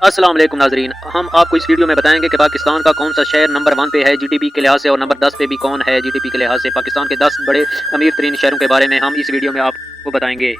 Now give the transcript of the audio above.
अस्सलाम वालेकुम नाजरीन, हम आपको इस वीडियो में बताएंगे कि पाकिस्तान का कौन सा शहर नंबर 1 पे है जीडीपी के लिहाज से और नंबर 10 पे भी कौन है जीडीपी के लिहाज से। पाकिस्तान के 10 बड़े अमीर तरीन शहरों के बारे में हम इस वीडियो में आपको बताएंगे।